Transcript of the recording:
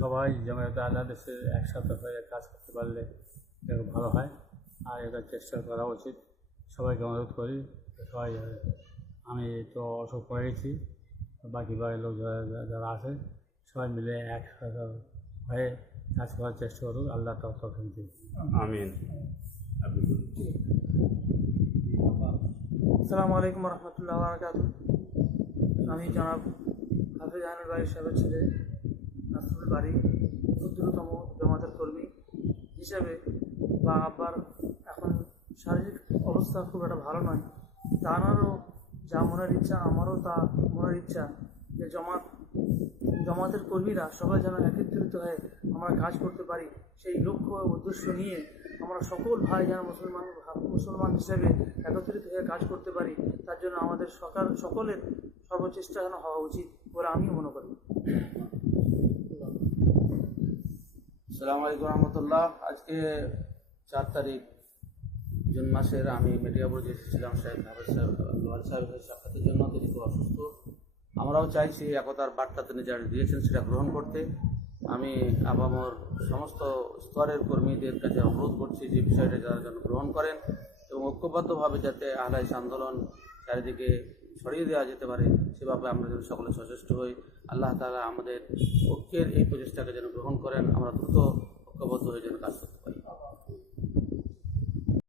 সবাই জমায়েতে আল্লাহ দেশে একসাথে হয়ে কাজ করতে পারলে এটা ভালো হয়। আর এটা চেষ্টা করা উচিত। সবাইকে অনুরোধ করি সবাই, আমি তো অসুখ হয়ে গেছি, বাকি বাড়ির লোক যারা আছে সবাই মিলে একসাথে হয়ে কাজ করার চেষ্টা করুক। আল্লাহ তৌফিক দিন। আমিন। আসসালামু আলাইকুম রহমতুল্লাহ বারাকাতুহু। আমি জনাব হাফিজ আহমেদ বাড়ির সাহেবের ছেলে নাসরুল বাড়ি ক্ষুদ্রতম জমাতের কর্মী হিসাবে বা আব্বার এখন শারীরিক অবস্থা খুব একটা ভালো নয়। তাঁরও যা মনের ইচ্ছা, আমারও তা মনের ইচ্ছা যে জমাতের কর্মীরা সবাই যেন একত্রিত হয়ে আমরা কাজ করতে পারি, সেই লক্ষ্য ও উদ্দেশ্য নিয়ে আমরা সকল ভাই যেন মুসলমান হিসেবে একত্রিত হয়ে কাজ করতে পারি, তার জন্য আমাদের সকলের সর্বচেষ্টা যেন হওয়া উচিত বলে আমিও মনে করি। আসসালামু আলাইকুম রহমতুল্লাহ। আজকে 4 তারিখ জুন মাসের আমি মেটিয়াপুরে এসেছিলাম হাফেজ সাহেবের সাক্ষাতের জন্য। তিনি খুব অসুস্থ। আমরাও চাইছি একতার বার্তা তিনি যা দিয়েছেন সেটা গ্রহণ করতে। আমি আবামর সমস্ত স্তরের কর্মীদের কাছে অনুরোধ করছি যে বিষয়টা যারা যেন গ্রহণ করেন এবং ঐক্যবদ্ধভাবে যাতে আহলাইস আন্দোলন চারিদিকে ছড়িয়ে দেওয়া যেতে পারে সেভাবে আমরা যেন সকলে সচেষ্ট হই। আল্লাহ তাআলা আমাদের ঐক্যের এই প্রচেষ্টাকে যেন গ্রহণ করেন, আমরা দ্রুত ঐক্যবদ্ধ হয়ে যেন কাজ করতে পারি।